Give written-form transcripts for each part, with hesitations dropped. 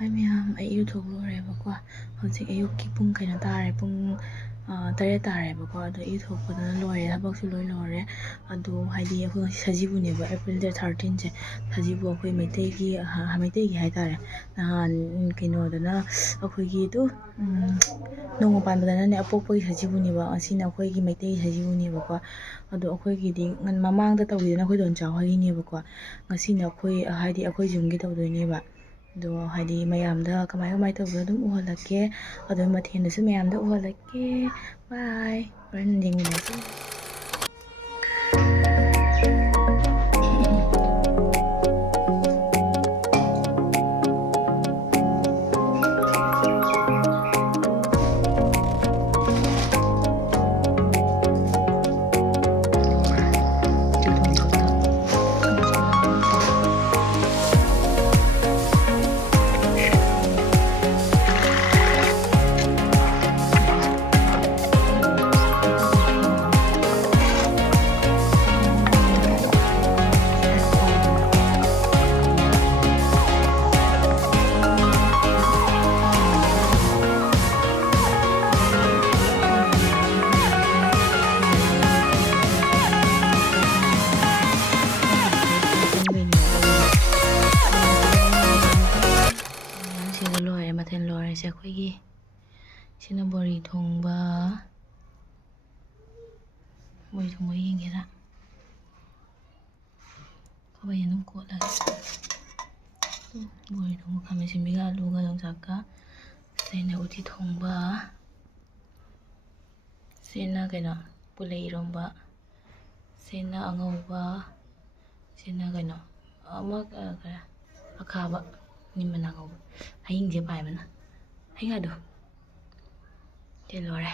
ꯍꯣꯏ ꯃꯌꯥꯝ ꯑꯩ ꯏꯔꯨꯊꯣꯛꯄ ꯂꯣꯏꯔꯦꯕꯀꯣ ꯍꯧꯖꯤꯛ ꯑꯌꯨꯛꯀꯤ ꯄꯨꯡ ꯀꯩꯅꯣ ꯇꯥꯔꯦ ꯄꯨꯡ 8 ꯇꯥꯔꯦꯕꯀꯣ ꯑꯗꯣ ꯏꯔꯨꯊꯣꯛꯄꯗꯨꯅ ꯂꯣꯏꯔꯦ ꯊꯕꯛꯁꯨ ꯂꯣꯏ ꯂꯣꯏꯔꯦ ꯑꯗꯣ ꯍꯥꯏꯗꯤ ꯑꯩꯈꯣꯏ ꯉꯁꯤ ꯁꯖꯤꯕꯨꯅꯦꯕ ꯑꯦꯄ꯭ꯔꯤꯜ ꯗꯦꯠ 13ꯁꯦ ꯁꯖꯤꯕꯨ ꯑꯩꯈꯣꯏ ꯃꯩꯇꯩꯒꯤ ꯍꯥꯏꯇꯥꯔꯦ ꯅꯍꯥꯟ ꯀꯩꯅꯣꯗꯅ ꯑꯩꯈꯣꯏꯒꯤ ꯅꯣꯡꯃ ꯄꯥꯟꯕꯗꯅꯅꯦ ꯑꯄꯣꯛꯄꯒꯤ ꯁꯖꯤꯕꯨꯅꯦꯕ ꯉꯁꯤꯅ ꯑꯩꯈꯣꯏꯒꯤ ꯃꯩꯇꯩꯒꯤ ꯁꯖꯤꯕꯨꯅꯦꯕꯀꯣ ꯑꯗꯣ ꯑꯩꯈꯣꯏꯒꯤꯗꯤ ꯃꯃꯥꯡꯗ ꯇꯧꯈꯤꯗꯅ ꯑꯩꯈꯣꯏ ꯏꯗꯣꯝꯆꯥ ꯍꯣꯏꯒꯤꯅꯦꯕꯀꯣ ꯉꯁꯤꯅ ꯑꯩꯈꯣꯏ ꯍꯥꯏꯗꯤ ꯑꯩꯈꯣꯏ ꯌꯨꯝꯒꯤ ꯇꯧꯗꯣꯏꯅꯦꯕ ꯑꯗꯣ ꯍꯥꯏꯗꯤ ꯃꯌꯥꯝꯗ ꯀꯃꯥꯏ ꯇꯧꯕꯗꯣ ꯑꯗꯨꯝ ꯎꯍꯜꯂꯛꯀꯦ ꯑꯗꯣ ꯃꯊꯦꯜꯗꯁꯨ ꯃꯌꯥꯝꯗ ꯎꯍꯜꯂꯛꯀꯦ ꯕꯥꯏ ꯍꯣꯔꯦꯟ ꯌꯦꯡꯃꯤꯟꯅꯁꯤ ꯃꯊꯦꯜ ꯂꯣꯏꯔꯁꯦ ꯑꯩꯈꯣꯏꯒꯤ ꯁꯤꯅ ꯕꯣꯔꯤ ꯊꯣꯡꯕ ꯌꯦꯡꯒꯦꯔꯥ ꯈꯕꯩ ꯑꯗꯨꯝ ꯀꯣꯠꯂꯒ ꯕꯣꯔꯤ ꯊꯣꯡꯕ ꯈꯥꯃꯦꯟ ꯑꯁꯤꯟꯕꯤꯒ ꯑꯂꯨꯒ ꯌꯣꯡꯆꯥꯛꯀ ꯁꯤꯅ ꯎꯇꯤ ꯊꯣꯡꯕ ꯁꯤꯅ ꯀꯩꯅꯣ ꯄꯨꯂꯩ ꯏꯔꯣꯝꯕ ꯁꯤꯅ ꯑꯉꯧꯕ ꯁꯤꯅ ꯀꯩꯅꯣ ꯈꯔ ꯑꯈꯥꯕ ꯅꯤꯡꯃꯅ ꯑꯉꯧꯕ ꯍꯌꯤꯡꯁꯦ ꯄꯥꯏꯕꯅ ꯍꯌꯤꯡꯗꯣ ꯁꯤ ꯂꯣꯏꯔꯦ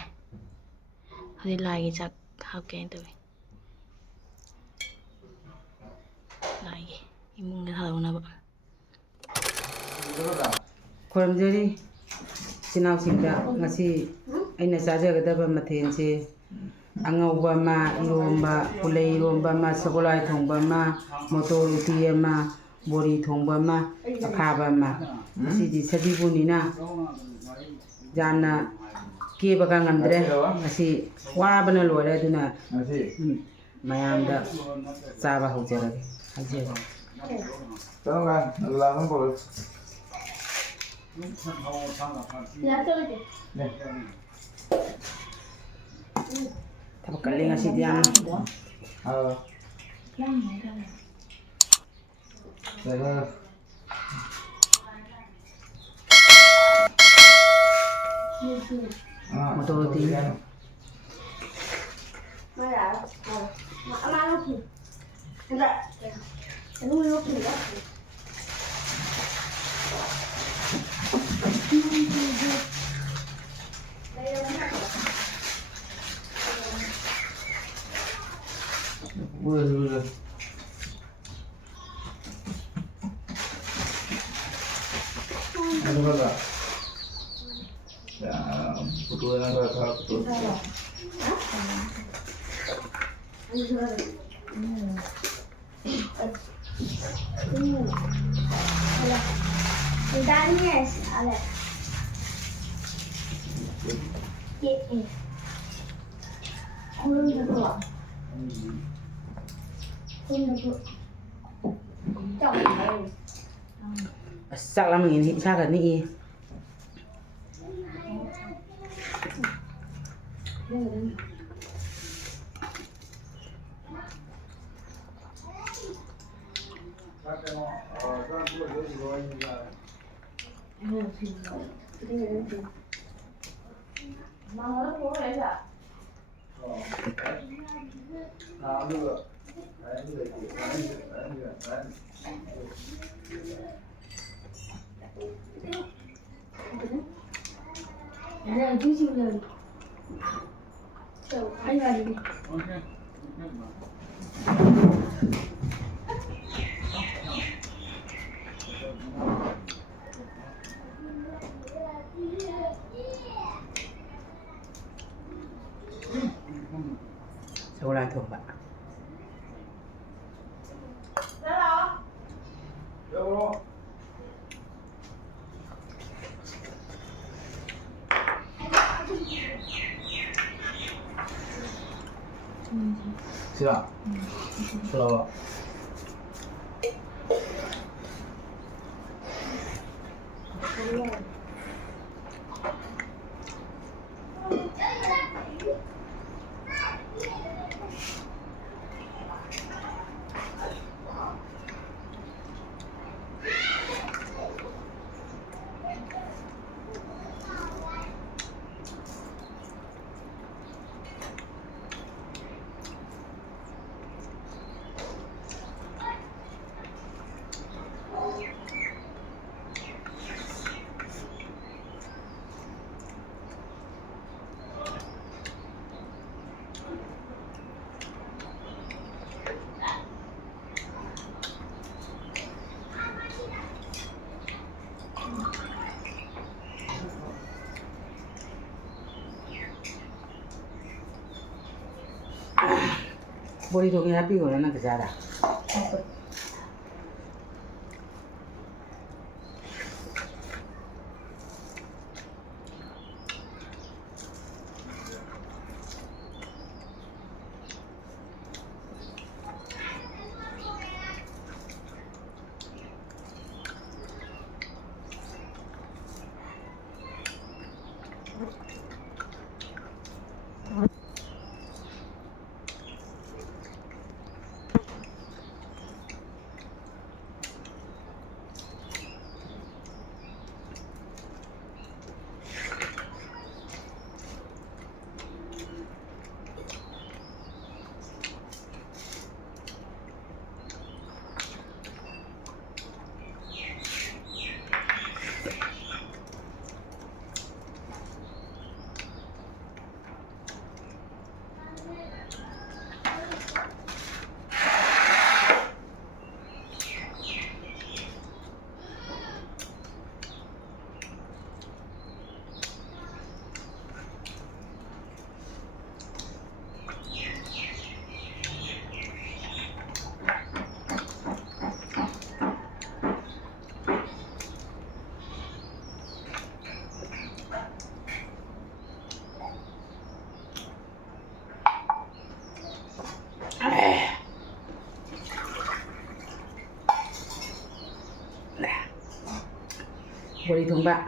ꯍꯧꯖꯤꯛ ꯂꯥꯏꯒꯤ ꯆꯥꯛ ꯍꯥꯞꯀꯦꯅ ꯇꯧꯋꯤ ꯂꯥꯏꯒꯤ ꯏꯃꯨꯡꯗ ꯊꯥꯗꯣꯛꯅꯕ ꯈꯨꯔꯨꯝꯖꯔꯤ ꯏꯆꯤꯜ ꯏꯅꯥꯎꯁꯤꯡꯗ ꯉꯁꯤ ꯑꯩꯅ ꯆꯥꯖꯒꯗꯕ ꯃꯊꯦꯜꯁꯦ ꯑꯉꯧꯕ ꯑꯃ ꯏꯔꯣꯝꯕ ꯄꯨꯂꯩ ꯏꯔꯣꯝꯕ ꯑꯃ ꯁꯒꯣꯜꯍꯋꯥꯏ ꯊꯣꯡꯕ ꯑꯃ ꯃꯣꯇꯣꯔ ꯎꯇꯤ ꯑꯃ ꯕꯣꯔꯤ ꯊꯣꯡꯕ ꯑꯃ ꯑꯈꯥꯕ ꯑꯃ ꯉꯁꯤꯗꯤ ꯁꯖꯤꯕꯨꯅꯤꯅ ꯌꯥꯝꯅ ꯀꯦꯕꯒ ꯉꯝꯗ꯭ꯔꯦ ꯉꯁꯤ ꯋꯥꯕꯅ ꯂꯣꯏꯔꯦ ꯑꯗꯨꯅ ꯃꯌꯥꯝꯗ ꯆꯥꯕ ꯍꯧꯖꯔꯒꯦ ꯍꯥꯏꯖꯔꯤ ꯊꯕꯛ ꯀꯜꯂꯤ ꯉꯁꯤꯗꯤ ꯌꯥꯝꯅ motor uti ꯆꯥꯛ ꯂꯥꯝꯃꯤꯉꯩ ꯏꯁꯥꯒ ꯅꯤꯛꯏ sầu lai thuộc bạn 싫어. 싫어. 머리 동이 하비고 나는 그 자라. 머리 동바.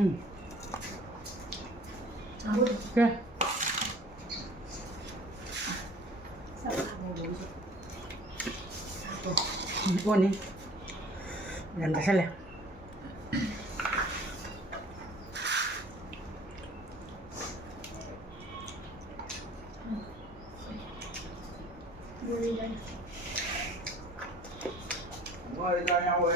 하래. 그래. 뭐니? 난다 살래. rồi cho nhau rồi.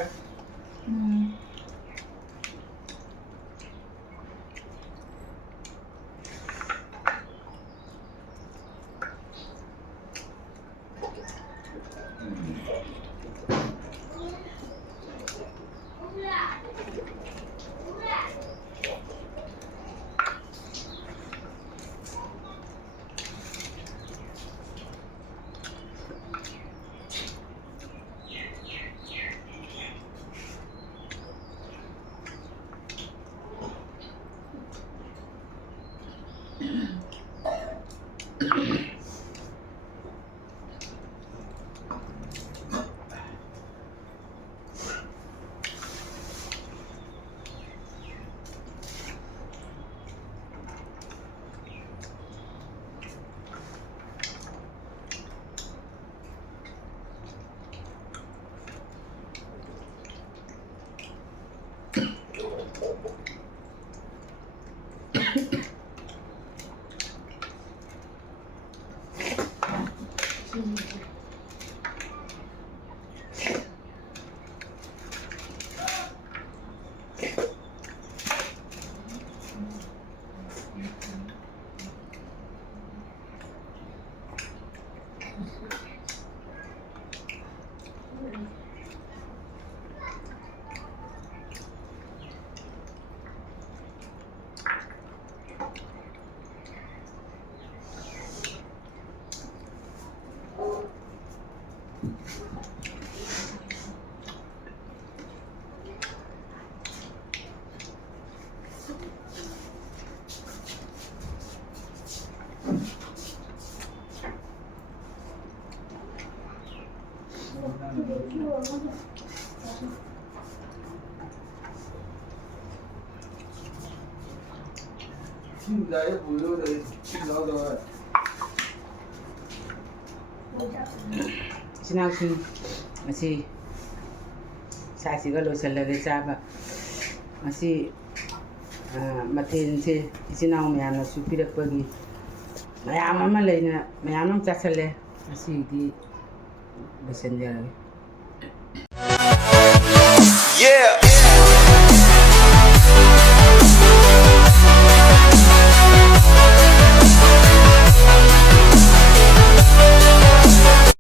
Xin giấy bùi rồi xin nó rồi. 이진아씨 마치 사시가 로셀레게 잡아 마치 마틴지 이진아오 미안나 수피력버기 마야마마 레이나 마야마 짜살레 마치 디 로셀레게 Yeah.